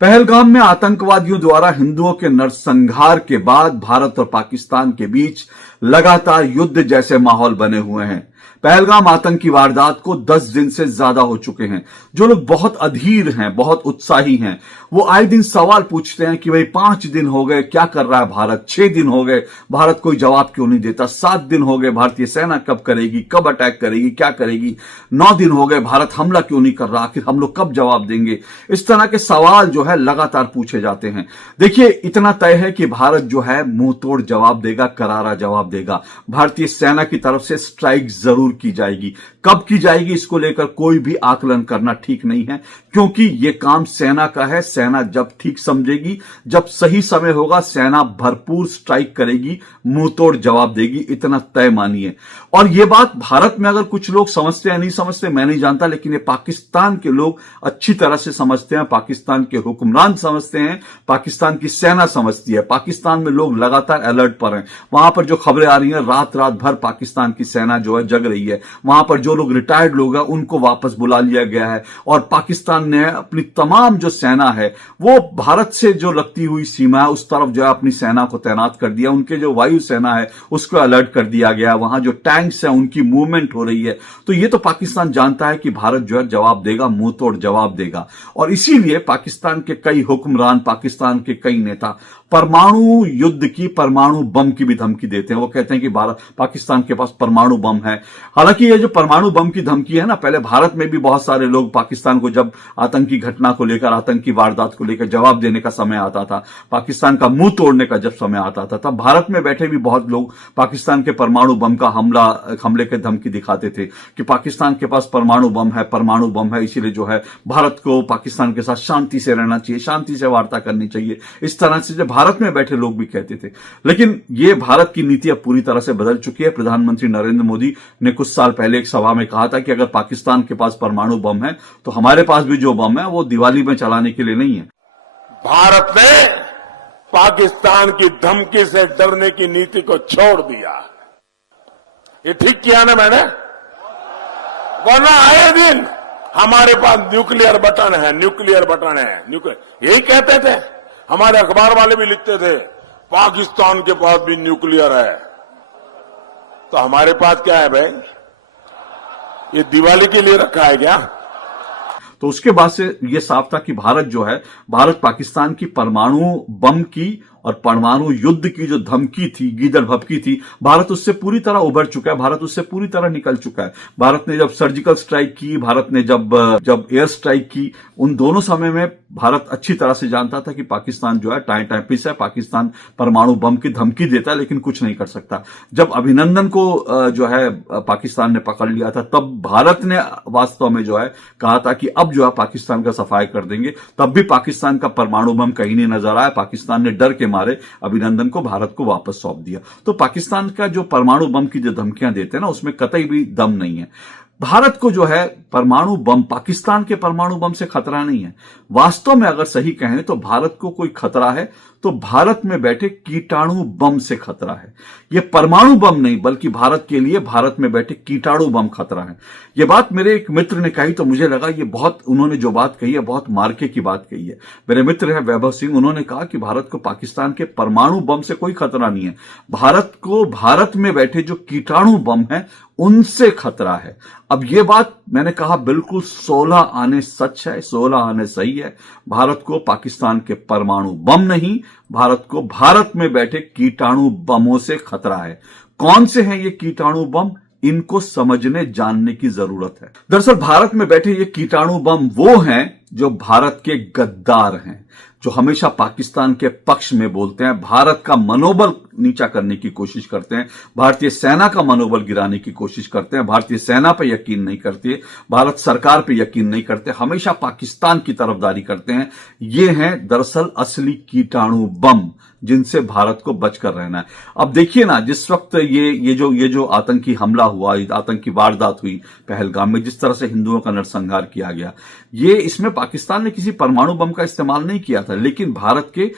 पहलगाम में आतंकवादियों द्वारा हिंदुओं के नरसंहार के बाद भारत और पाकिस्तान के बीच लगातार युद्ध जैसे माहौल बने हुए हैं। पहलगाम आतंकी वारदात को 10 दिन से ज्यादा हो चुके हैं। जो लोग बहुत अधीर हैं, बहुत उत्साही हैं, वो आए दिन सवाल पूछते हैं कि भाई 5 दिन हो गए, क्या कर रहा है भारत? 6 दिन हो गए, भारत कोई जवाब क्यों नहीं देता? 7 दिन हो गए, भारतीय सेना कब करेगी, कब अटैक करेगी, क्या करेगी? 9 दिन हो गए, भारत हमला क्यों नहीं कर रहा? आखिर हम लोग कब जवाब देंगे? इस तरह के सवाल जो है लगातार पूछे जाते हैं। देखिए, इतना तय है कि भारत जो है मुंह तोड़ जवाब देगा, करारा जवाब देगा। भारतीय सेना की तरफ से स्ट्राइक जरूर की जाएगी। कब की जाएगी, इसको लेकर कोई भी आकलन करना ठीक नहीं है, क्योंकि यह काम सेना का है। सेना जब ठीक समझेगी, जब सही समय होगा, सेना भरपूर स्ट्राइक करेगी, मुंह तोड़ जवाब देगी, इतना तय मानिए। और यह बात भारत में अगर कुछ लोग समझते हैं, नहीं समझते, मैं नहीं जानता, लेकिन ये पाकिस्तान के लोग अच्छी तरह से समझते हैं, पाकिस्तान के हुक्मरान समझते हैं, पाकिस्तान की सेना समझती है। पाकिस्तान में लोग लगातार अलर्ट पर हैं। वहां पर जो खबरें आ रही हैं, रात रात भर पाकिस्तान की सेना जो है जग रही है। वहां पर जो लोग रिटायर्ड लोग हैं, उनको वापस बुला लिया गया है। और पाकिस्तान ने अपनी तमाम जो सेना है, वो भारत से जो लगती हुई सीमा है, उस तरफ जो है अपनी सेना को तैनात कर दिया। उनके जो वायु सेना है, उसको अलर्ट कर दिया गया। वहां जो टैंक्स है, उनकी मूवमेंट हो रही है। तो ये तो पाकिस्तान जानता है कि भारत जो है जवाब देगा, मुंह तोड़ जवाब देगा। और इसीलिए पाकिस्तान के कई हुक्मरान, पाकिस्तान के कई नेता परमाणु युद्ध की, परमाणु बम की भी धमकी देते हैं। वो कहते हैं कि भारत, पाकिस्तान के पास परमाणु बम है। हालांकि ये जो परमाणु बम की धमकी है ना, पहले भारत में भी बहुत सारे लोग पाकिस्तान को, जब आतंकी घटना को लेकर, आतंकी वारदात को लेकर जवाब देने का समय आता था, पाकिस्तान का मुंह तोड़ने का जब समय आता था, तब भारत में बैठे भी बहुत लोग पाकिस्तान के परमाणु बम का हमले के धमकी दिखाते थे कि पाकिस्तान के पास परमाणु बम है, परमाणु बम है, इसीलिए जो है भारत को पाकिस्तान के साथ शांति से रहना चाहिए, शांति से वार्ता करनी चाहिए। इस तरह से जब भारत में बैठे लोग भी कहते थे। लेकिन यह भारत की नीति अब पूरी तरह से बदल चुकी है। प्रधानमंत्री नरेंद्र मोदी ने कुछ साल पहले एक सभा में कहा था कि अगर पाकिस्तान के पास परमाणु बम है, तो हमारे पास भी जो बम है वो दिवाली में चलाने के लिए नहीं है। भारत ने पाकिस्तान की धमकी से डरने की नीति को छोड़ दिया। ये ठीक किया ना मैंने? वरना आए दिन हमारे पास न्यूक्लियर बटन है, न्यूक्लियर बटन है, न्यूक्लियर, यही कहते थे। हमारे अखबार वाले भी लिखते थे पाकिस्तान के पास भी न्यूक्लियर है। तो हमारे पास क्या है भाई? ये दिवाली के लिए रखा है क्या? तो उसके बाद से यह साफ था कि भारत जो है, भारत पाकिस्तान की परमाणु बम की और परमाणु युद्ध की जो धमकी थी, गीदड़ भभकी थी, भारत उससे पूरी तरह उभर चुका है, भारत उससे पूरी तरह निकल चुका है। भारत ने जब सर्जिकल स्ट्राइक की, भारत ने जब एयर स्ट्राइक की, उन दोनों समय में भारत अच्छी तरह से जानता था कि पाकिस्तान जो है टाइपिस है, पाकिस्तान परमाणु बम की धमकी देता है, लेकिन कुछ नहीं कर सकता। जब अभिनंदन को जो है पाकिस्तान ने पकड़ लिया था, तब भारत ने वास्तव में जो है कहा था कि अब जो है पाकिस्तान का सफाई कर देंगे। तब भी पाकिस्तान का परमाणु बम कहीं नहीं नजर आया। पाकिस्तान ने डर के मारे अभिनंदन को, भारत को वापस सौंप दिया। तो पाकिस्तान का जो परमाणु बम की जो धमकियां देते हैं ना, उसमें कतई भी दम नहीं है। भारत को जो है परमाणु बम, पाकिस्तान के परमाणु बम से खतरा नहीं है। वास्तव में अगर सही कहें तो भारत को कोई खतरा है तो भारत में बैठे कीटाणु बम से खतरा है। यह परमाणु बम नहीं, बल्कि भारत के लिए भारत में बैठे कीटाणु बम खतरा है। यह बात मेरे एक मित्र ने कही तो मुझे लगा ये बहुत, उन्होंने जो बात कही है बहुत मार्के की बात कही है। मेरे मित्र है वैभव सिंह, उन्होंने कहा कि भारत को पाकिस्तान के परमाणु बम से कोई खतरा नहीं है, भारत को भारत में बैठे जो कीटाणु बम है उनसे खतरा है। अब यह बात मैंने कहा बिल्कुल 16 आने सच है, 16 आने सही है। भारत को पाकिस्तान के परमाणु बम नहीं, भारत को भारत में बैठे कीटाणु बमों से खतरा है। कौन से हैं ये कीटाणु बम? इनको समझने जानने की जरूरत है। दरअसल भारत में बैठे ये कीटाणु बम वो हैं जो भारत के गद्दार हैं, जो हमेशा पाकिस्तान के पक्ष में बोलते हैं, भारत का मनोबल नीचा करने की कोशिश करते हैं, भारतीय सेना का मनोबल गिराने की कोशिश करते हैं, भारतीय सेना पर यकीन नहीं करते, भारत सरकार पर यकीन नहीं करते, हमेशा पाकिस्तान की तरफदारी करते हैं। ये हैं दरअसल असली कीटाणु बम, जिनसे भारत को बचकर रहना है। अब देखिए ना, जिस वक्त ये जो आतंकी हमला हुआ, आतंकी वारदात हुई पहलगाम में, जिस तरह से हिंदुओं का नरसंहार किया गया, इसमें पाकिस्तान ने किसी परमाणु बम का इस्तेमाल नहीं किया था, लेकिन भारत के